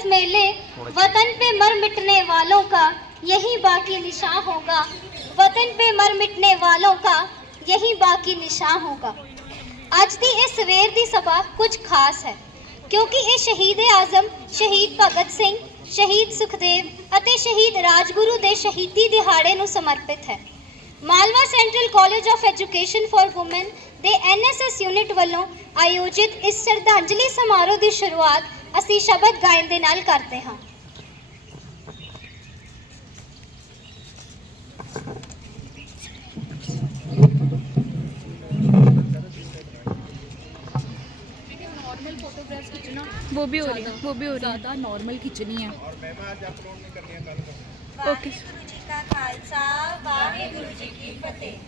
दिवस मेले, वतन पे मर मिटने वालों का यही बाकी निशान होगा। वतन पे मर मिटने वालों का यही बाकी निशान होगा। ਅੱਜ ਦੀ ਇਹ ਸਵੇਰ ਦੀ ਸਭਾ ਕੁਝ ਖਾਸ ਹੈ ਕਿਉਂਕਿ ਇਹ ਸ਼ਹੀਦ ਆਜ਼ਮ ਸ਼ਹੀਦ ਭਗਤ ਸਿੰਘ, ਸ਼ਹੀਦ ਸੁਖਦੇਵ ਅਤੇ ਸ਼ਹੀਦ ਰਾਜਗੁਰੂ ਦੇ ਸ਼ਹੀਦੀ ਦਿਹਾੜੇ ਨੂੰ ਸਮਰਪਿਤ ਹੈ। Malwa central college of education for woman ਦੇ NSS ਯੂਨਿਟ ਵੱਲੋਂ ਆਯੋਜਿਤ ਇਸ ਸ਼ਰਧਾਂਜਲੀ ਸਮਾਰੋਹ ਦੀ ਸ਼ੁਰੂਆਤ ਅਸੀਂ ਸ਼ਬਦ ਗਾਇਨ ਦੇ ਨਾਲ ਕਰਦੇ ਹਾਂ। फोटोग्राफ्स खींचना वो भी हो रही है, वो भी हो रही है। ज़्यादा नॉर्मल खींचनी है। ओके। वाहिगुरु जी का खालसा, वाहिगुरु जी की फतेह।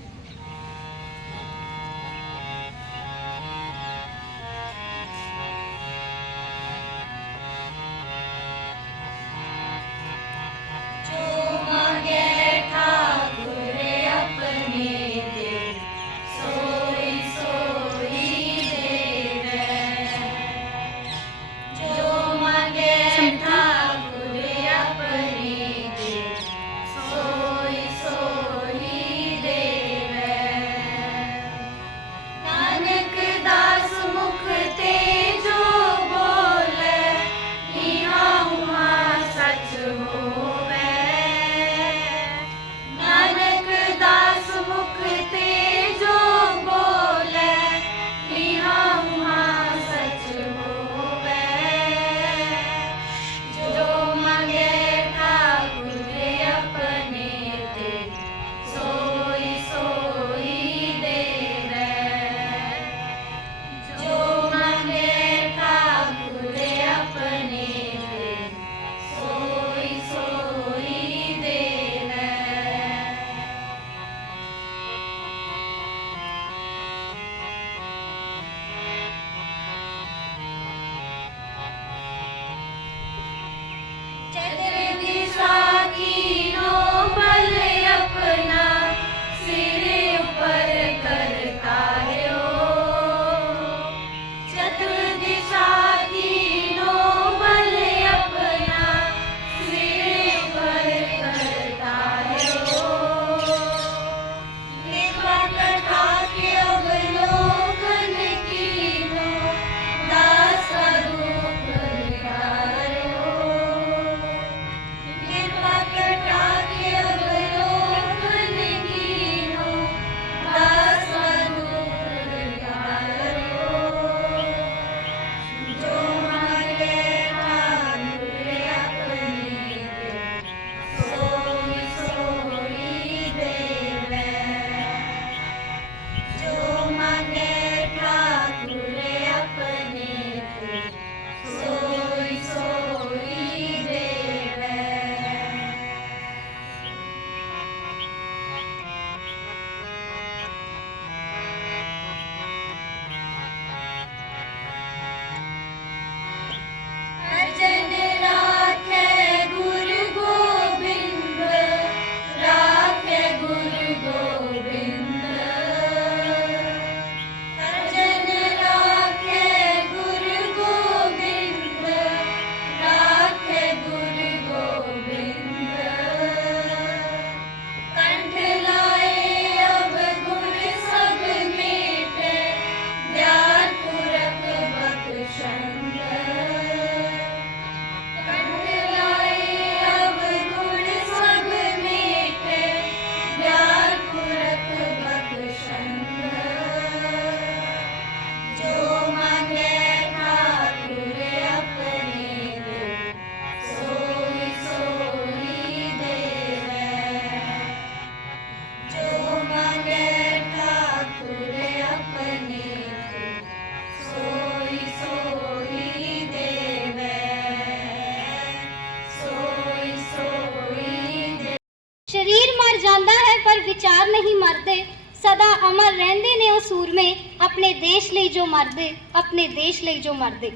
शरीर मर जाता है पर विचार नहीं मरते, सदा अमर रहंदे ने ओ सूरमे अपने देश ਲਈ जो मरदे, अपने देश ਲਈ जो मरदे।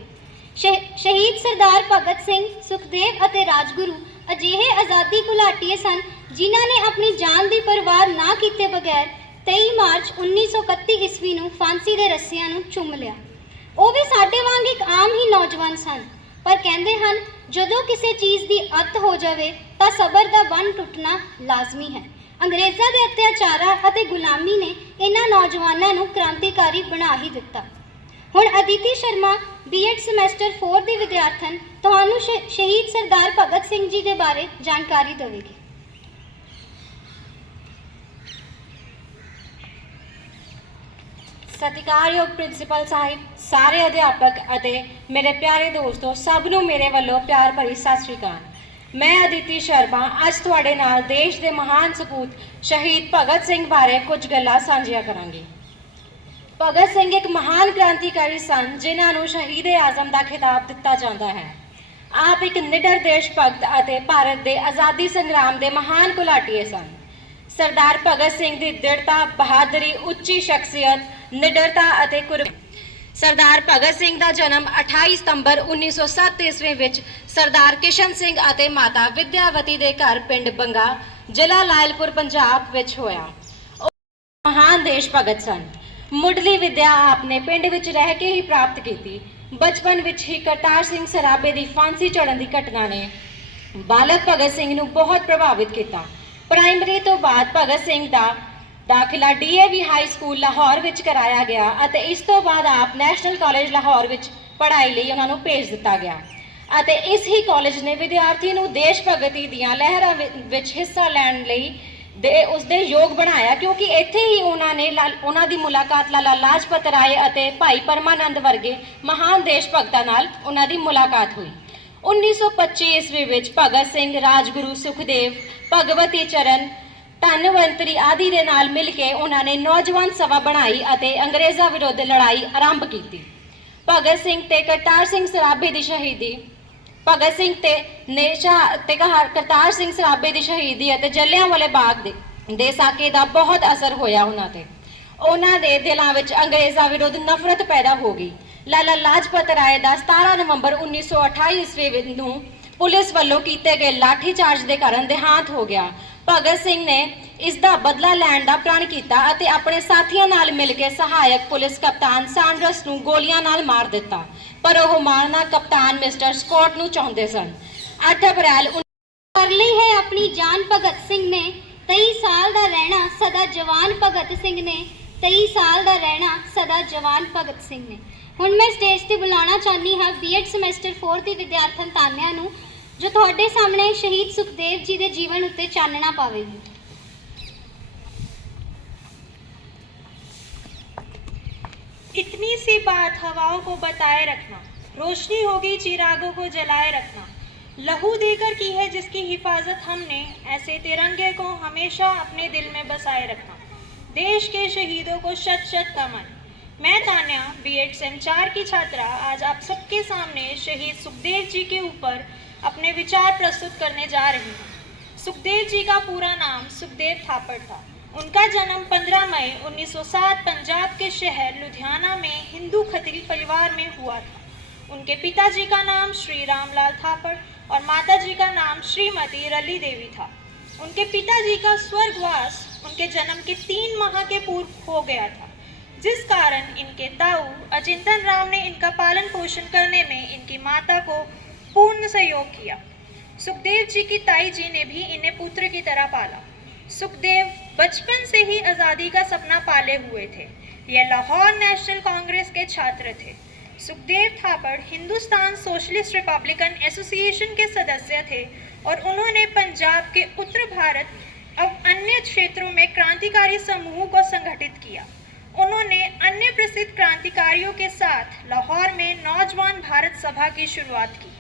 शहीद सरदार भगत सिंह, सुखदेव ਅਤੇ राजगुरु ਅਜਿਹੇ आज़ादी ਘੁਲਾਟੀਏ ਸਨ ਜਿਨ੍ਹਾਂ ਨੇ ਆਪਣੀ ਜਾਨ ਦੀ ਪਰਵਾਹ ਨਾ ਕੀਤੇ ਬਗੈਰ 23 ਮਾਰਚ 1931 ਈਸਵੀ ਨੂੰ ਫਾਂਸੀ ਦੇ ਰੱਸਿਆਂ ਨੂੰ ਚੁੰਮ ਲਿਆ। ਉਹ ਵੀ ਸਾਡੇ ਵਾਂਗ ਇੱਕ ਆਮ ਹੀ ਨੌਜਵਾਨ ਸਨ, ਪਰ ਕਹਿੰਦੇ ਹਨ ਜਦੋਂ ਕਿਸੇ ਚੀਜ਼ ਦੀ ਅੱਤ ਹੋ ਜਾਵੇ ਤਾਂ ਸਬਰ ਦਾ ਬੰਨ ਟੁੱਟਣਾ ਲਾਜ਼ਮੀ ਹੈ। ਅੰਗਰੇਜ਼ਾਂ ਦੇ ਅਤਿਆਚਾਰਾਂ ਅਤੇ ਗੁਲਾਮੀ ਨੇ ਇਹਨਾਂ ਨੌਜਵਾਨਾਂ ਨੂੰ ਕ੍ਰਾਂਤੀਕਾਰੀ ਬਣਾ ਹੀ ਦਿੱਤਾ। ਹੁਣ ਅਦਿਤੀ ਸ਼ਰਮਾ ਬੀਐਡ ਸਮੈਸਟਰ 4 ਦੀ ਵਿਦਿਆਰਥਣ ਤੁਹਾਨੂੰ ਸ਼ਹੀਦ ਸਰਦਾਰ ਭਗਤ ਸਿੰਘ ਜੀ ਦੇ ਬਾਰੇ ਜਾਣਕਾਰੀ ਦੇਵੇਗੀ। ਸਤਿਕਾਰਯੋਗ ਪ੍ਰਿੰਸੀਪਲ ਸਾਹਿਬ, ਸਾਰੇ ਅਧਿਆਪਕ ਅਤੇ ਮੇਰੇ ਪਿਆਰੇ ਦੋਸਤੋ, ਸਭ ਨੂੰ ਮੇਰੇ ਵੱਲੋਂ ਪਿਆਰ ਭਰੀ ਸਤਿ ਸ਼੍ਰੀ ਅਕਾਲ। ਮੈਂ ਅਦਿਤੀ ਸ਼ਰਮਾ ਅੱਜ ਤੁਹਾਡੇ ਨਾਲ ਦੇਸ਼ ਦੇ ਮਹਾਨ ਸਪੂਤ ਸ਼ਹੀਦ ਭਗਤ ਸਿੰਘ ਬਾਰੇ ਕੁਝ ਗੱਲਾਂ ਸਾਂਝੀਆਂ ਕਰਾਂਗੀ। ਭਗਤ ਸਿੰਘ ਇੱਕ ਮਹਾਨ ਕ੍ਰਾਂਤੀਕਾਰੀ ਸਨ ਜਿਨ੍ਹਾਂ ਨੂੰ ਸ਼ਹੀਦ ਆਜ਼ਮ ਦਾ ਖਿਤਾਬ ਦਿੱਤਾ ਜਾਂਦਾ ਹੈ। ਆਪ ਇੱਕ ਨਿਡਰ ਦੇਸ਼ ਭਗਤ ਅਤੇ ਭਾਰਤ ਦੇ ਆਜ਼ਾਦੀ ਸੰਗਰਾਮ ਦੇ ਮਹਾਨ ਘੁਲਾਟੀਏ ਸਨ। ਸਰਦਾਰ ਭਗਤ ਸਿੰਘ ਦੀ ਦ੍ਰਿੜਤਾ, ਬਹਾਦਰੀ, ਉੱਚੀ ਸ਼ਖਸੀਅਤ, ਨਿਡਰਤਾ ਅਤੇ ਸਰਦਾਰ ਭਗਤ ਸਿੰਘ ਦਾ ਜਨਮ 28 ਸਤੰਬਰ 1907 ਈਸਵੀ ਵਿੱਚ ਸਰਦਾਰ ਕਿਸ਼ਨ ਸਿੰਘ ਅਤੇ ਮਾਤਾ ਵਿਦਿਆਵਤੀ ਦੇ ਘਰ ਪਿੰਡ ਬੰਗਾ, ਜ਼ਿਲ੍ਹਾ ਲਾਇਲਪੁਰ, ਪੰਜਾਬ ਵਿੱਚ ਹੋਇਆ। ਉਹ ਮਹਾਨ ਦੇਸ਼ ਭਗਤ ਸਨ। ਮੁੱਢਲੀ ਵਿੱਦਿਆ ਆਪਨੇ ਪਿੰਡ ਵਿੱਚ ਰਹਿ ਕੇ ਹੀ ਪ੍ਰਾਪਤ ਕੀਤੀ। ਬਚਪਨ ਵਿੱਚ ਹੀ ਕਰਤਾਰ ਸਿੰਘ ਸਰਾਭੇ ਦੀ ਫਾਂਸੀ ਚੜ੍ਹਨ ਦੀ ਘਟਨਾ ਨੇ ਬਾਲਕ ਭਗਤ ਸਿੰਘ ਨੂੰ ਬਹੁਤ ਪ੍ਰਭਾਵਿਤ ਕੀਤਾ। ਪ੍ਰਾਇਮਰੀ ਤੋਂ ਬਾਅਦ ਭਗਤ ਸਿੰਘ ਦਾ ਦਾਖਲਾ ਡੀਏਵੀ ਹਾਈ ਸਕੂਲ ਲਾਹੌਰ ਵਿੱਚ ਕਰਾਇਆ ਗਿਆ ਅਤੇ ਇਸ ਤੋਂ ਬਾਅਦ ਆਪ ਨੈਸ਼ਨਲ ਕਾਲਜ ਲਾਹੌਰ ਵਿੱਚ ਪੜ੍ਹਾਈ ਲਈ ਉਹਨਾਂ ਨੂੰ ਭੇਜ ਦਿੱਤਾ ਗਿਆ ਅਤੇ ਇਸ ਹੀ ਕਾਲਜ ਨੇ ਵਿਦਿਆਰਥੀ ਨੂੰ ਦੇਸ਼ ਭਗਤੀ ਦੀਆਂ ਲਹਿਰਾਂ ਵਿੱਚ ਹਿੱਸਾ ਲੈਣ ਲਈ ਉਸਦੇ ਯੋਗ ਬਣਾਇਆ, ਕਿਉਂਕਿ ਇੱਥੇ ਹੀ ਉਹਨਾਂ ਦੀ ਮੁਲਾਕਾਤ ਲਾਲਾ ਲਾਜਪਤ ਰਾਏ ਅਤੇ ਭਾਈ ਪਰਮਾਨੰਦ ਵਰਗੇ ਮਹਾਨ ਦੇਸ਼ ਭਗਤਾਂ ਨਾਲ ਉਹਨਾਂ ਦੀ ਮੁਲਾਕਾਤ ਹੋਈ। 1925 ਈਸਵੀ ਵਿੱਚ ਭਗਤ ਸਿੰਘ ਰਾਜਗੁਰੂ ਸੁਖਦੇਵ, ਭਗਵਤੀ ਚਰਨ, ਧਨਵੰਤਰੀ ਆਦਿ ਦੇ ਨਾਲ ਮਿਲ ਕੇ ਉਹਨਾਂ ਨੇ ਨੌਜਵਾਨ ਸਭਾ ਬਣਾਈ ਅਤੇ ਅੰਗਰੇਜ਼ਾਂ ਵਿਰੁੱਧ ਲੜਾਈ ਆਰੰਭ ਕੀਤੀ। ਭਗਤ ਸਿੰਘ ਤੇ ਕਰਤਾਰ ਸਿੰਘ ਸਰਾਭੇ ਦੀ ਸ਼ਹੀਦੀ ਭਗਤ ਸਿੰਘ ਤੇ ਕਰਤਾਰ ਸਿੰਘ ਸਰਾਭੇ ਦੀ ਸ਼ਹੀਦੀ ਅਤੇ ਜਲਿਆਂਵਾਲੇ ਬਾਗ ਦੇ ਸਾਕੇ ਦਾ ਬਹੁਤ ਅਸਰ ਹੋਇਆ ਉਹਨਾਂ ਤੇ। ਉਹਨਾਂ ਦੇ ਦਿਲਾਂ ਵਿੱਚ ਅੰਗਰੇਜ਼ਾਂ ਵਿਰੁੱਧ ਨਫ਼ਰਤ ਪੈਦਾ ਹੋ ਗਈ। ਲਾਲਾ ਲਾਜਪਤ ਰਾਏ ਦਾ 17 ਨਵੰਬਰ 1928 ਈਸਵੀ ਨੂੰ ਪੁਲਿਸ ਵੱਲੋਂ ਕੀਤੇ ਗਏ ਲਾਠੀ ਚਾਰਜ ਦੇ ਕਾਰਨ ਦੇਹਾਂਤ ਹੋ ਗਿਆ। ਭਗਤ ਸਿੰਘ ਨੇ ਇਸ ਦਾ ਬਦਲਾ ਲੈਣ ਦਾ ਪ੍ਰਣ ਕੀਤਾ ਅਤੇ ਆਪਣੇ ਸਾਥੀਆਂ ਨਾਲ ਮਿਲ ਕੇ ਸਹਾਇਕ ਪੁਲਿਸ ਕਪਤਾਨ ਸਾਂਡਰਸ ਨੂੰ ਗੋਲੀਆਂ ਨਾਲ ਮਾਰ ਦਿੱਤਾ, ਪਰ ਉਹ ਮਾਰਨਾ ਕਪਤਾਨ ਮਿਸਟਰ ਸਕਾਟ ਨੂੰ ਚਾਹੁੰਦੇ ਸਨ। 8 ਅਪ੍ਰੈਲ ਕਰ ਲਈ ਹੈ ਆਪਣੀ ਜਾਨ ਭਗਤ ਸਿੰਘ ਨੇ, 23 ਸਾਲ ਦਾ ਰਹਿਣਾ ਸਦਾ ਜਵਾਨ ਭਗਤ ਸਿੰਘ ਨੇ, 23 ਸਾਲ ਦਾ ਰਹਿਣਾ ਸਦਾ ਜਵਾਨ ਭਗਤ ਸਿੰਘ ਨੇ। ਹੁਣ ਮੈਂ ਸਟੇਜ ਤੇ ਬੁਲਾਉਣਾ ਚਾਹੁੰਦੀ ਹਾਂ ਬੀਐਡ ਸਮੈਸਟਰ 4 ਦੀ ਵਿਦਿਆਰਥਣ ਤਾਨਿਆ ਨੂੰ, ਜੋ ਤੁਹਾਡੇ ਸਾਹਮਣੇ ਸ਼ਹੀਦ ਸੁਖਦੇਵ ਜੀ ਦੇ ਜੀਵਨ ਉੱਤੇ ਚਾਨਣਾ ਪਾਵੇਗੀ। इतनी सी बात हवाओं को बताए रखना, रोशनी होगी चिरागों को जलाए रखना। लहू देकर की है जिसकी हिफाजत हमने, ऐसे तिरंगे को हमेशा अपने दिल में बसाए रखना। देश के शहीदों को शत शत नमन। मैं तान्या बीएड सेम 4 की छात्रा आज आप सबके सामने शहीद सुखदेव जी के ऊपर अपने विचार प्रस्तुत करने जा रही हूँ। सुखदेव जी का पूरा नाम सुखदेव थापड़ था। उनका जन्म 15 मई 1907 पंजाब के शहर लुधियाना में हिंदू खत्री परिवार में हुआ था। उनके पिताजी का नाम श्री रामलाल थापड़ और माताजी का नाम श्रीमती रली देवी था। उनके पिताजी का स्वर्गवास उनके जन्म के 3 माह के पूर्व हो गया था, जिस कारण इनके ताऊ अचिंतन राम ने इनका पालन पोषण करने में इनकी माता को पूर्ण सहयोग किया। सुखदेव जी की ताई जी ने भी इन्हें पुत्र की तरह पाला। सुखदेव बचपन से ही आज़ादी का सपना पाले हुए थे। यह लाहौर नेशनल कांग्रेस के छात्र थे। Sukhdev Thapar Hindustan socialist republican association के सदस्य थे और उन्होंने पंजाब के उत्तर भारत और अन्य क्षेत्रों में क्रांतिकारी समूह को संगठित किया। उन्होंने अन्य प्रसिद्ध क्रांतिकारियों के साथ लाहौर में नौजवान भारत सभा की शुरुआत की।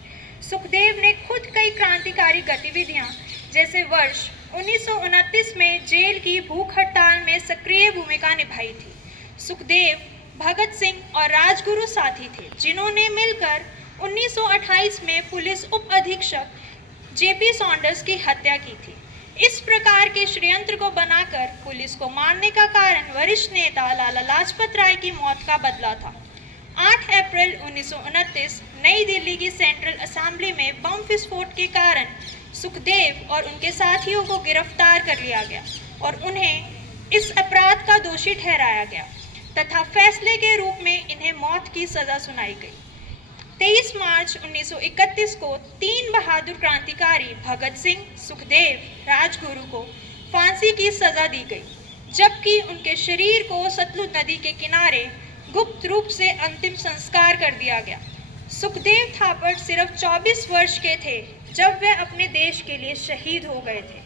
सुखदेव ने खुद कई क्रांतिकारी गतिविधियां जैसे वर्ष 1929 में जेल की भूख हड़ताल में सक्रिय भूमिका निभाई थी। सुखदेव भगत सिंह और राजगुरु साथी थे, जिन्होंने मिलकर 1928 में पुलिस उप अधीक्षक जेपी सॉन्डर्स की हत्या की थी। इस प्रकार के षड्यंत्र को बनाकर पुलिस को मारने का कारण वरिष्ठ नेता लाला लाजपत राय की मौत का बदला था। 8 अप्रैल 1929 नई दिल्ली की सेंट्रल असेंबली में बम विस्फोट के कारण सुखदेव और उनके साथियों को गिरफ्तार कर लिया गया और उन्हें इस अपराध का दोषी ठहराया गया तथा फैसले के रूप में इन्हें मौत की सज़ा सुनाई गई। 23 मार्च 1931 को 3 बहादुर क्रांतिकारी भगत सिंह, सुखदेव, राजगुरु को फांसी की सजा दी गई, जबकि उनके शरीर को सतलुज नदी के किनारे गुप्त रूप से अंतिम संस्कार कर दिया गया। सुखदेव थापड़ सिर्फ 24 वर्ष के थे जब वे अपने देश के लिए शहीद हो गए थे।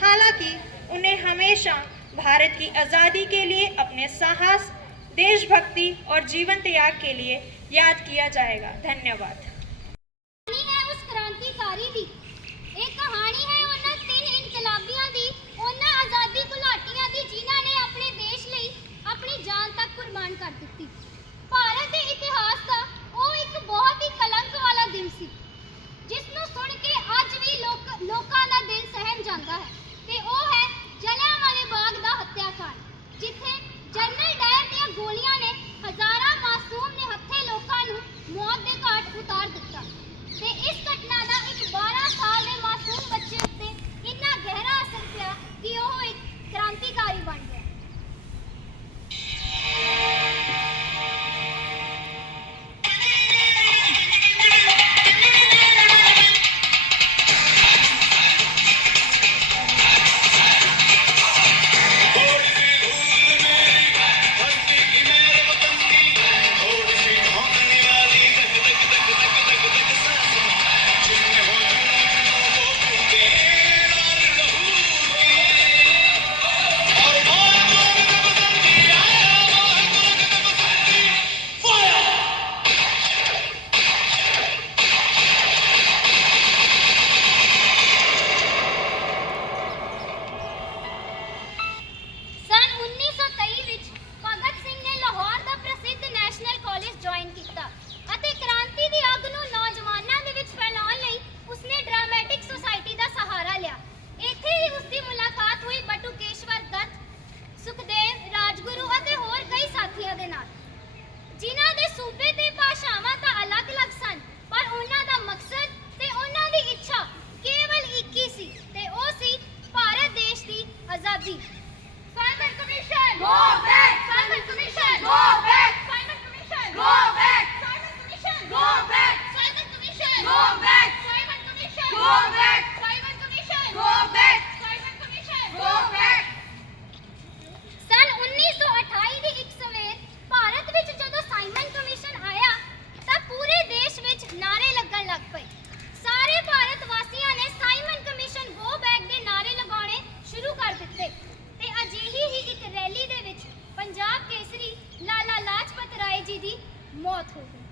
हालांकि उन्हें हमेशा भारत की आज़ादी के लिए अपने साहस, देशभक्ति और जीवन त्याग के लिए याद किया जाएगा। धन्यवाद। कहानी है उस क्रांतिकारी दी, एक कहानी है ਉਹਨਾਂ ਤਿੰਨ ਇਨਕਲਾਬੀਆਂ ਦੀ, ਉਹਨਾਂ ਆਜ਼ਾਦੀ ਘੁਲਾਟੀਆਂ ਦੀ ਜਿਨ੍ਹਾਂ ਨੇ ਆਪਣੇ ਦੇਸ਼ ਲਈ ਆਪਣੀ ਜਾਨ ਤੱਕ ਕੁਰਬਾਨ ਕਰ ਦਿੱਤੀ। ਭਾਰਤ ਦੇ ਇਤਿਹਾਸ ਦਾ ਉਹ ਇੱਕ ਬਹੁਤ ਹੀ ਕਲੰਕ ਵਾਲਾ ਦਿਨ ਸੀ, ਜਿਸ ਨੂੰ ਸੁਣ ਕੇ ਅੱਜ ਵੀ ਲੋਕਾਂ ਦਾ ਦਿਲ ਸਹਿਮ ਜਾਂਦਾ ਹੈ, ਤੇ ਉਹ ਹੈ ਜਲਿਆਂਵਾਲੇ ਬਾਗ ਦਾ ਹੱਤਿਆਕਾਂਡ, ਜਿੱਥੇ ਜਨਰਲ ਡਾਇਰ ਦੀਆਂ ਗੋਲੀਆਂ ਨੇ ਹਜ਼ਾਰਾਂ ਮਾਸੂਮ ਨਿਹੱਥੇ ਲੋਕਾਂ ਨੂੰ ਮੌਤ ਦੇ ਘਾਟ ਉਤਾਰ ਦਿੱਤਾ, ਤੇ ਇਸ ਘਟਨਾ ਦਾ ਇੱਕ 12 ਸਾਲ ਦੇ ਮਾਸੂਮ ਬੱਚੇ ਉੱਤੇ ਇੰਨਾ ਗਹਿਰਾ ਅਸਰ ਪਿਆ ਕਿ ਉਹ ਇੱਕ ਕ੍ਰਾਂਤੀਕਾਰੀ ਬਣ ਗਿਆ। ਸਨ 1923 ਵਿੱਚ ਭਗਤ ਸਿੰਘ ਨੇ ਲਾਹੌਰ ਦਾ ਪ੍ਰਸਿੱਧ ਨੈਸ਼ਨਲ ਕਾਲਜ ਜੁਆਇਨ ਕੀਤਾ ਅਤੇ ਕ੍ਰਾਂਤੀ ਦੀ ਅੱਗ ਨੂੰ ਨੌਜਵਾਨਾਂ ਦੇ ਵਿੱਚ ਫੈਲਾਉਣ ਲਈ ਉਸਨੇ ਡਰਾਮੈਟਿਕ ਸੁਸਾਇਟੀ ਦਾ ਸਹਾਰਾ ਲਿਆ। ਇੱਥੇ ਹੀ ਉਸਦੀ ਮੁਲਾਕਾਤ ਹੋਈ ਬਟੁਕੇਸ਼ਵਰ ਦੱਤ, ਸੁਖਦੇਵ, ਰਾਜਗੁਰੂ ਅਤੇ ਹੋਰ ਕਈ ਸਾਥੀਆਂ ਦੇ ਨਾਲ, ਜਿਨ੍ਹਾਂ ਦੇ ਸੂਬੇ ਤੇ ਭਾਸ਼ਾਵਾਂ ਤਾਂ ਅਲੱਗ-ਅਲੱਗ ਸਨ, ਪਰ ਉਹਨਾਂ ਦਾ ਮਕਸਦ ਤੇ ਉਹਨਾਂ ਦੀ ਇੱਛਾ ਕੇਵਲ ਇੱਕ ਹੀ ਸੀ, ਤੇ ਉਹ ਸੀ ਭਾਰਤ ਦੇਸ਼ ਦੀ ਆਜ਼ਾਦੀ। Simon Commission! Go back! Simon Commission! Go back! Simon Commission! Go back! Simon Commission! Go back! Simon Commission! Go back! Simon Commission! Go back! Simon Commission! Go back! Simon Commission! Go back! ਸਨ 1928 ਦੀ ਇੱਕ ਸਵੇਰ ਭਾਰਤ ਵਿੱਚ ਜਦੋਂ Simon commission ਆਇਆ ਤਾਂ ਪੂਰੇ ਦੇਸ਼ ਵਿੱਚ ਨਾਅਰੇ ਲੱਗਣ ਲੱਗ ਪਏ। ਸਾਰੇ ਭਾਰਤ ਵਾਸੀਆਂ ਨੇ ਸਾਈਮਨ ਕਮਿਸ਼ਨ ਗੋ ਬੈਕ ਦੇ ਨਾਅਰੇ ਲਗਾਉਣੇ ਸ਼ੁਰੂ ਕਰ ਦਿੱਤੇ, ਤੇ ਅਜਿਹੀ ਹੀ ਇੱਕ ਰੈਲੀ ਦੇ ਵਿੱਚ ਪੰਜਾਬ ਕੇਸਰੀ ਲਾਲਾ ਲਾਜਪਤ ਰਾਏ ਜੀ ਦੀ ਮੌਤ ਹੋ ਗਈ।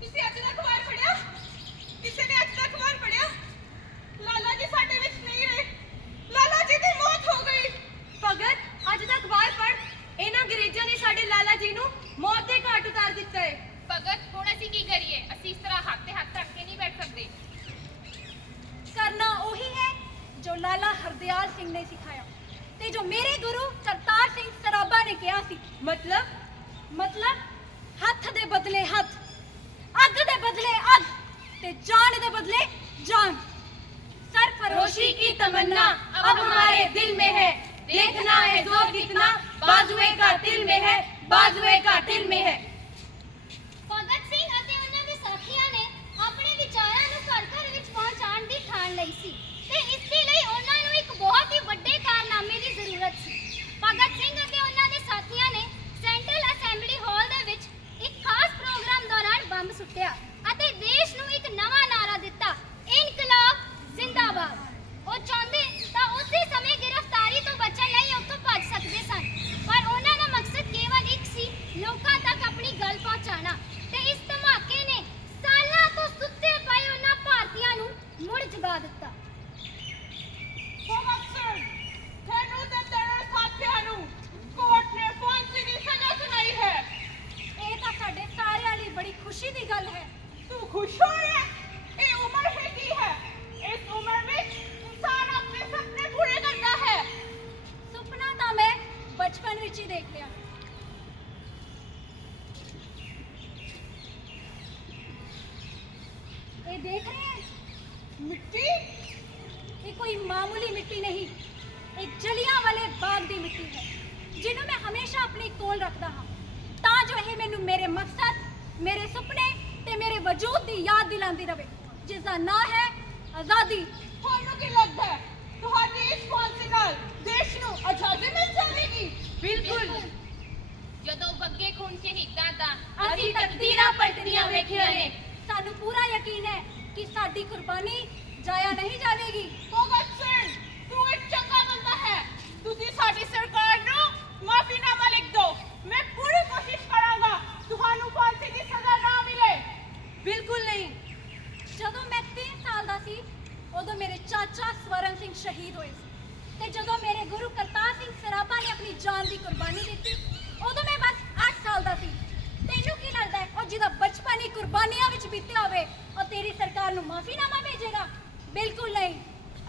ਕਿਸੇ ਅੱਜ ਦਾ ਅਖਬਾਰ ਪੜਿਆ? ਕਿਸੇ ਨੇ ਅੱਜ ਦਾ ਅਖਬਾਰ ਪੜਿਆ? ਲਾਲਾ ਜੀ ਸਾਡੇ ਵਿੱਚ ਨਹੀਂ ਰਹੇ, ਲਾਲਾ ਜੀ ਦੀ ਮੌਤ ਹੋ ਗਈ। ਭਗਤ ਅੱਜ ਦਾ ਅਖਬਾਰ ਪੜ੍ਹ, ਇਹਨਾਂ ਅੰਗਰੇਜ਼ਾਂ ਨੇ ਸਾਡੇ ਲਾਲਾ ਜੀ ਨੂੰ ਮੌਤ ਦੇ ਘਾਟ ਉਤਾਰ ਦਿੱਤਾ ਹੈ। ਭਗਤ ਹੁਣ ਅਸੀਂ ਕੀ ਕਰੀਏ? ਅਸੀਂ ਇਸ ਤਰ੍ਹਾਂ ਹੱਥ ਤੇ ਹੱਥ ਰੱਖ ਕੇ ਨਹੀਂ ਬੈਠ ਸਕਦੇ। ਕਰਨਾ ਉਹੀ ਹੈ ਜੋ ਲਾਲਾ ਹਰਦਿਆਲ ਸਿੰਘ ਨੇ ਸਿਖਾਇਆ ਤੇ ਜੋ ਮੇਰੇ ਗੁਰੂ ਕਰਤਾਰ ਸਿੰਘ ਸਰਾਭਾ ਨੇ ਕਿਹਾ ਸੀ। ਮਤਲਬ ਹੱਥ ਦੇ ਬਦਲੇ ਹੱਥ, ਅੱਗ ਦੇ ਬਦਲੇ ਅੱਗ, ਤੇ जान के बदले जान। सरफरोशी की तमन्ना अब हमारे दिल में है, देखना है जोर कितना बाजुए का दिल में है, बाजुए का दिल में है। ਭਗਤ ਸਿੰਘ ਅਤੇ ਉਹਨਾਂ ਦੇ ਸਾਥੀਆਂ ਨੇ ਆਪਣੇ ਵਿਚਾਰਾਂ ਨੂੰ ਘਰ-ਘਰ ਵਿੱਚ ਪਹੁੰਚਾਉਣ ਦੀ ਠਾਣ ਲਈ ਸੀ ਤੇ ਇਸ ਦੇ ਲਈ ਉਹਨਾਂ ਨੂੰ ਇੱਕ ਬਹੁਤ ਹੀ ਵੱਡੇ ਕਾਰਨਾਮੇ ਦੀ ਜ਼ਰੂਰਤ ਸੀ। ਭਗਤ ਸਿੰਘ ਅਤੇ ਉਹਨਾਂ ਦੇ ਸਾਥੀਆਂ ਨੇ ਸੈਂਟਰਲ ਅਸੈਂਬਲੀ ਹਾਲ ਦੇ ਵਿੱਚ ਇੱਕ ਖਾਸ ਪ੍ਰੋਗਰਾਮ ਦੌਰਾਨ ਬੰਬ ਸੁੱਟਿਆ ਅਤੇ ਦੇਸ਼ ਨੂੰ ਇੱਕ ਨਵਾਂ ਨਾਰਾ ਦਿੱਤਾ, ਇਨਕਲਾਬ ਜ਼ਿੰਦਾਬਾਦ। ਉਹ ਚਾਹੁੰਦੇ ਤਾਂ ਉਸੇ ਸਮੇਂ ਗ੍ਰਿਫਤਾਰੀ ਤੋਂ ਬਚਣ ਲਈ ਉੱਥੋਂ ਭੱਜ ਸਕਦੇ ਸਨ, ਪਰ ਉਹਨਾਂ ਦਾ ਮਕਸਦ ਕੇਵਲ ਇੱਕ ਸੀ, ਲੋਕਾਂ ਤੱਕ ਆਪਣੀ ਗੱਲ ਪਹੁੰਚਾਉਣਾ। ਤੇ ਇਸ ਧਮਾਕੇ ਨੇ ਸਾਲਾਂ ਤੋਂ ਸੁੱਤੇ ਪਏ ਉਹਨਾਂ ਭਾਰਤੀਆਂ ਨੂੰ ਮੁੜ ਜਗਾ ਦਿੱਤਾ। ਭਗਤ ਸਿੰਘ, ਤੈਨੂੰ ਤੇ ਤੇਰੇ ਸਾਥੀਆਂ ਨੂੰ ਕੋਰਟ ਨੇ ਫਾਂਸੀ ਦੀ ਸਜ਼ਾ ਸੁਣਾਈ ਹੈ। ਇਹ ਤਾਂ ਸਾਡੇ ਸਾਰਿਆਂ ਲਈ ਬੜੀ ਖੁਸ਼ੀ ਦੀ ਗੱਲ ਹੈ। ਤੂੰ ਖੁਸ਼ ਹੋ ਰਿਹਾ? ਇਹ ਉਮਰ ਹੈ ਕੀ ਹੈ? ਇਸ ਉਮਰ ਵਿੱਚ ਇਨਸਾਨ ਆਪਣੇ ਸੁਪਨੇ ਪੂਰੇ ਕਰਦਾ ਹੈ। ਸੁਪਨਾ ਤਾਂ ਮੈਂ ਬਚਪਨ ਵਿੱਚ ਹੀ ਦੇਖ ਲਿਆ। ਇਹ ਦੇਖ ਰਹੇ हैं ਮਿੱਟੀ? ये कोई मामूली मिट्टी नहीं, एक जलियांवाले बाग दी मिट्टी है, जिन्हों मैं हमेशा अपने कोल रखता हाँ, ਤਾਂ ਜੋ ਇਹ ਮੈਨੂੰ ਮੇਰੇ ਮਕਸਦ ਮੇਰੇ ਸੁਪਨੇ ਤੇ ਮੇਰੇ ਵਜੂਦ ਦੀ ਯਾਦ ਦਿਲਾਉਂਦੀ ਰਵੇ, ਜਿਸ ਦਾ ਨਾਂ ਹੈ ਆਜ਼ਾਦੀ। ਤੁਹਾਨੂੰ ਕੀ ਲੱਗਦਾ ਹੈ ਤੁਹਾਡੀ ਇਸ ਫਾਂਸੀ ਨਾਲ ਦੇਸ਼ ਨੂੰ ਆਜ਼ਾਦੀ ਮਿਲ ਜਾਵੇਗੀ? ਬਿਲਕੁਲ। ਜਦੋਂ ਬੱਗੇ ਖੂਨ ਸ਼ਹੀਦਾਂ ਦਾ ਅਸੀਂ ਤਕਦੀਰਾਂ ਪਲਟਣੀਆਂ ਵੇਖੀਆਂ ਨੇ। ਸਾਨੂੰ ਪੂਰਾ ਯਕੀਨ ਹੈ ਕਿ ਸਾਡੀ ਕੁਰਬਾਨੀ ਜਾਇਆ ਨਹੀਂ ਜਾਵੇਗੀ। ਭਗਤ ਸਿੰਘ, ਤੂੰ ਇੱਕ ਚੰਗਾ ਬੰਦਾ ਹੈ। ਤੁਸੀਂ ਸਾਡੀ ਸਰਕਾਰ ਨੂੰ ਮਾਫੀਨਾਮਾ ਲਿਖ ਦਿਓ। ਮੈਂ ਪੂਰੀ ਕੋਸ਼ਿਸ਼ ਕਰਾਂਗਾ ਤੁਹਾਨੂੰ ਫਾਂਸੀ ਦੀ ਸਜ਼ਾ ਨਾ ਮਿਲੇ। ਬਿਲਕੁਲ ਨਹੀਂ। ਜਦੋਂ ਮੈਂ 3 ਸਾਲ ਦਾ ਸੀ ਉਦੋਂ ਮੇਰੇ ਚਾਚਾ ਸਵਰਨ ਸਿੰਘ ਸ਼ਹੀਦ ਹੋਏ ਸੀ, ਤੇ ਜਦੋਂ ਮੇਰੇ ਗੁਰੂ ਕਰਤਾਰ ਸਿੰਘ ਸਰਾਭਾ ਨੇ ਆਪਣੀ ਜਾਨ ਦੀ ਕੁਰਬਾਨੀ ਦਿੱਤੀ ਉਦੋਂ ਮੈਂ ਬਸ 8 ਸਾਲ ਦਾ ਸੀ। ਤੈਨੂੰ ਕੀ ਲੱਗਦਾ ਹੈ ਉਹ ਜਿਹਦਾ ਬਚਪਨ ਹੀ ਕੁਰਬਾਨੀਆਂ ਵਿੱਚ ਬੀਤਿਆ ਹੋਵੇ ਉਹ ਤੇਰੀ ਸਰਕਾਰ ਨੂੰ ਮਾਫੀਨਾਮਾ ਭੇਜੇਗਾ? ਬਿਲਕੁਲ ਨਹੀਂ।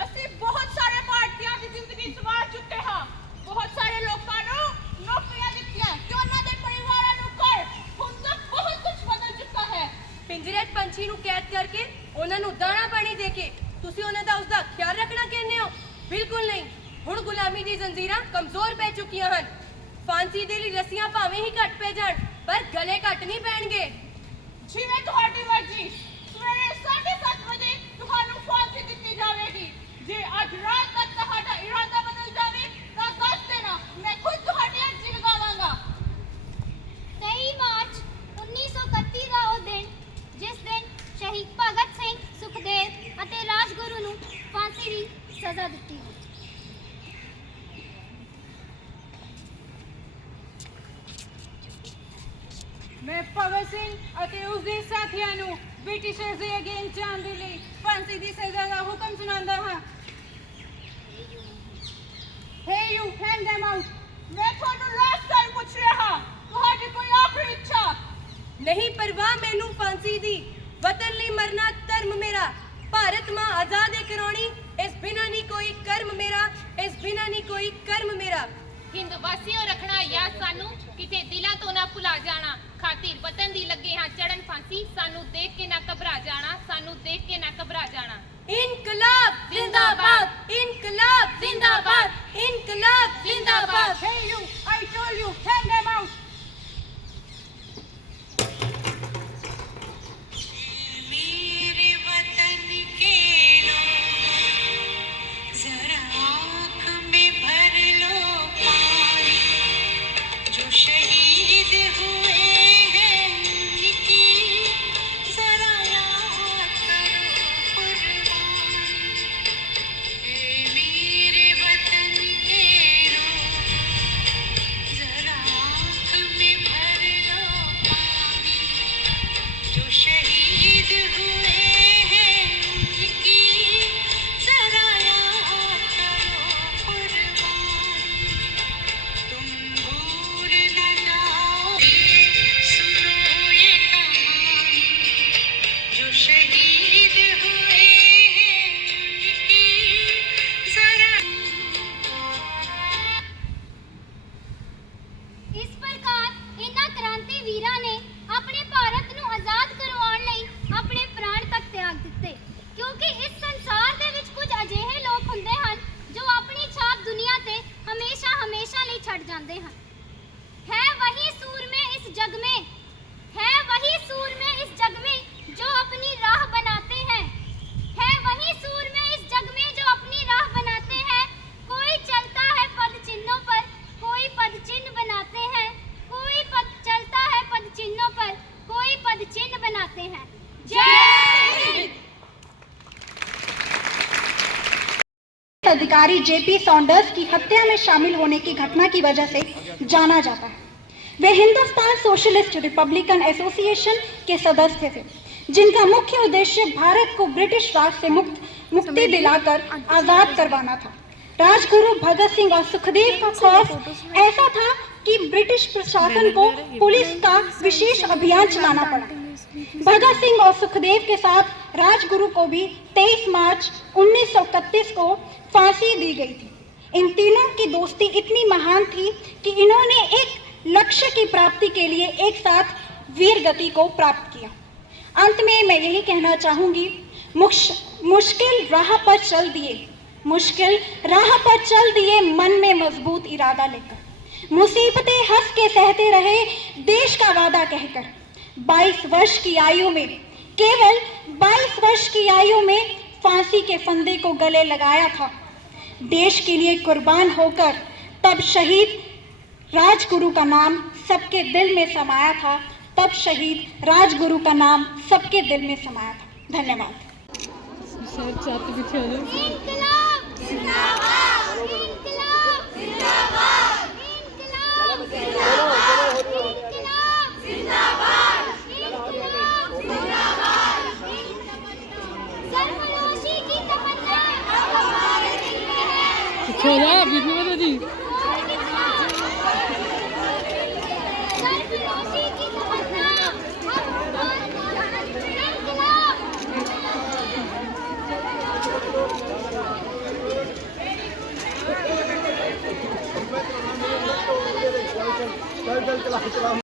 ਅਸੀਂ ਬਹੁਤ ਸਾਰੇ ਭਾਰਤੀਆਂ ਦੀ ਜ਼ਿੰਦਗੀ ਸਵਾਰ ਚੁੱਕੇ ਹਾਂ। ਬਹੁਤ ਸਾਰੇ ਲੋਕਾਂ ਨੂੰ ਨੌਕਰੀਆਂ ਦਿੱਤੀਆਂ ਤੇ ਉਹਨਾਂ ਦੇ ਪਰਿਵਾਰਾਂ ਨੂੰ ਘਰ। ਹੁਣ ਤੱਕ ਬਹੁਤ ਕੁਝ ਬਦਲ ਚੁੱਕਾ ਹੈ। ਪਿੰਜਰੇ 'ਚ ਪੰਛੀ ਨੂੰ ਕੈਦ ਕਰਕੇ ਉਹਨਾਂ ਨੂੰ ਦਾਣਾ ਪਾਣੀ ਦੇ ਕੇ ਤੁਸੀਂ ਉਹਨਾਂ ਦਾ ਉਸਦਾ ਖਿਆਲ ਰੱਖਣਾ ਕਹਿੰਦੇ ਹੋ? ਬਿਲਕੁਲ ਨਹੀਂ। ਹੁਣ ਗੁਲਾਮੀ ਦੀ ਜ਼ੰਜੀਰਾਂ ਕਮਜ਼ੋਰ ਪੈ ਚੁੱਕੀਆਂ ਹਨ। ਫਾਂਸੀ ਦੇ ਲਈ ਰੱਸੀਆਂ ਭਾਵੇਂ ਹੀ ਘੱਟ ਪੈ ਜਾਣ ਪਰ ਗਲੇ ਘੱਟ ਨਹੀਂ ਪੈਣਗੇ। ਜਿਵੇਂ ਤੁਹਾਡੀ ਮਰਜ਼ੀ। ਸਵੇਰੇ 7:30 ਵਜੇ ਤੁਹਾਨੂੰ ਫਾਂਸੀ ਦਿੱਤੀ ਜਾਵੇਗੀ। ਜੇ ਅੱਜ ਰਾਤ ਤੱਕ ਤੁਹਾਡਾ ਇਰਾਦਾ ਬਦਲ ਜਾਵੇ ਤਾਂ ਦੱਸ ਦੇਣਾ, ਮੈਂ ਖੁਦ ਤੁਹਾਡੀ ਅਰਜ਼ੀ ਲਗਾਵਾਂਗਾ। 23 ਮਾਰਚ 1931 ਦਾ ਉਹ ਦਿਨ ਜਿਸ ਦਿਨ ਸ਼ਹੀਦ ਭਗਤ ਸਿੰਘ, ਸੁਖਦੇਵ ਅਤੇ ਰਾਜਗੁਰੂ ਨੂੰ ਫਾਂਸੀ ਦੀ ਸਜ਼ਾ ਦਿੱਤੀ ਗਈ। ਮੈਂ ਭਗਤ ਸਿੰਘ ਅਤੇ ਉਸ ਦੇ ਸਾਥੀਆਂ ਨੂੰ ਬ੍ਰਿਟਿਸ਼ਰਸ ਦੇ ਅਗੇਂਸਟ ਜਾਣ ਦੇ ਲਈ ਫਾਂਸੀ ਦੀ ਸਜ਼ਾ ਦਾ ਹੁਕਮ ਸੁਣਾਉਂਦਾ ਹਾਂ। Hey you, hang them out! ਮੈਂ ਤੁਹਾਨੂੰ ਲਾਸਟ ਟਾਈਮ ਪੁੱਛ ਰਿਹਾ ਹਾਂ, ਤੁਹਾਡੀ ਕੋਈ ਆਖਰੀ ਇੱਛਾ? ਨਹੀਂ ਪਰਵਾਹ ਮੈਨੂੰ ਫਾਂਸੀ ਦੀ। ਵਤਨ ਲਈ ਮਰਨਾ ਧਰਮ ਮੇਰਾ। ਭਾਰਤ ਮਾਂ ਆਜ਼ਾਦ ਏ ਕਰਾਉਣੀ, ਇਸ ਬਿਨਾ ਨਹੀਂ ਕੋਈ ਕਰਮ ਮੇਰਾ, ਇਸ ਬਿਨਾ ਨਹੀਂ ਕੋਈ ਕਰਮ ਮੇਰਾ। ਹਿੰਦ ਵਾਸੀਓ ਰੱਖਣਾ ਯਾਦ ਸਾਨੂੰ, ਕਿਤੇ ਦਿਲਾਂ ਤੋਂ ਨਾ ਭੁਲਾ ਜਾਣਾ। ਖਾਤਿਰ ਵਤਨ ਦੀ ਲੱਗੇ ਹਾਂ ਚੜਨ ਫਾਂਸੀ, ਸਾਨੂੰ ਦੇਖ ਕੇ ਨਾ ਘਬਰਾ ਜਾਣਾ, ਸਾਨੂੰ ਦੇਖ ਕੇ ਨਾ ਘਬਰਾ ਜਾਣਾ। ਇਨਕਲਾਬ ਜ਼ਿੰਦਾਬਾਦ, ਇਨਕਲਾਬ ਜ਼ਿੰਦਾਬਾਦ, ਇਨਕਲਾਬ ਜ਼ਿੰਦਾਬਾਦ। Hey you, I told you, hang them out! मेरे वतन के लोगों, जरा आँख में भर लो पानी, जो शहीद हुए हैं उनकी जरा याद करो कुर्बानी। मेरे वतन के लोगों, जरा आँख में भर लो पानी, जो शहीद हुए हैं उनकी जरा याद करो कुर्बानी। तुम भूल न जाओगे, सुनो ये कहानी, जो शहीद हुए हैं उनकी जरा। ਇਸ ਪ੍ਰਕਾਰ ਇਹਨਾਂ ਕ੍ਰਾਂਤੀ ਵੀਰਾਂ ਨੇ ਆਪਣੇ ਭਾਰਤ ਨੂੰ ਆਜ਼ਾਦ ਕਰਵਾਉਣ ਲਈ ਆਪਣੇ ਪ੍ਰਾਣ ਤੱਕ ਤਿਆਗ ਦਿੱਤੇ, ਕਿਉਂਕਿ ਇਸ ਸੰਸਾਰ ਦੇ ਵਿੱਚ ਕੁਝ ਅਜਿਹੇ ਲੋਕ ਹੁੰਦੇ ਹਨ ਜੋ ਆਪਣੀ ਛਾਪ ਦੁਨੀਆ ਤੇ ਹਮੇਸ਼ਾ ਹਮੇਸ਼ਾ ਲਈ ਛੱਡ ਜਾਂਦੇ ਹਨ। है वही सूरमे इस जग में, है वही सूरमे इस जग में जो अपनी राह बनाते हैं, है वही सूरमे इस जग में जो अपनी राह बनाते हैं। कोई चलता है पद चिन्हों पर, कोई पद चिन्ह बनाते हैं, कोई पद चलता है पद चिन्हों पर, कोई पद चिन्ह बनाते हैं। जय हिंद। अधिकारी जेपी सॉन्डर्स की हत्या में शामिल होने की घटना की वजह से जाना जाता है। वे हिंदुस्तान सोशलिस्ट रिपब्लिकन एसोसिएशन के सदस्य थे, जिनका मुख्य उद्देश्य भारत को ब्रिटिश राज से मुक्ति दिलाकर आजाद करवाना था। राजगुरु भगत सिंह और सुखदेव का खौफ ऐसा था कि ब्रिटिश प्रशासन को पुलिस का विशेष अभियान चलाना पड़ा। भगत सिंह और सुखदेव के साथ राजगुरु को भी 23 मार्च 1931 को फांसी दी गई थी। इन तीनों की दोस्ती इतनी महान थी कि इन्होंने एक लक्ष्य की प्राप्ति के लिए एक साथ वीर गति को प्राप्त किया। अंत में मैं यही कहना चाहूंगी, मुश्किल राह पर चल दिए, मुश्किल राह पर चल दिए मन में मजबूत इरादा लेकर, मुसीबतें हंस के सहते रहे देश का वादा कहकर, 22 वर्ष की आयु में, केवल 22 वर्ष की आयु में फांसी के फंदे को गले लगाया था। देश के लिए कुर्बान होकर तब शहीद राजगुरु का नाम सबके दिल में समाया था। तब शहीद राजगुरु का नाम सबके दिल में समाया था। धन्यवाद। इंकलाब जिंदाबाद, इंकलाब जिंदाबाद, इंकलाब जिंदाबाद, इंकलाब जिंदाबाद, इंकलाब जिंदाबाद। सरफरोशी की तमन्ना अब हमारे दिल में है।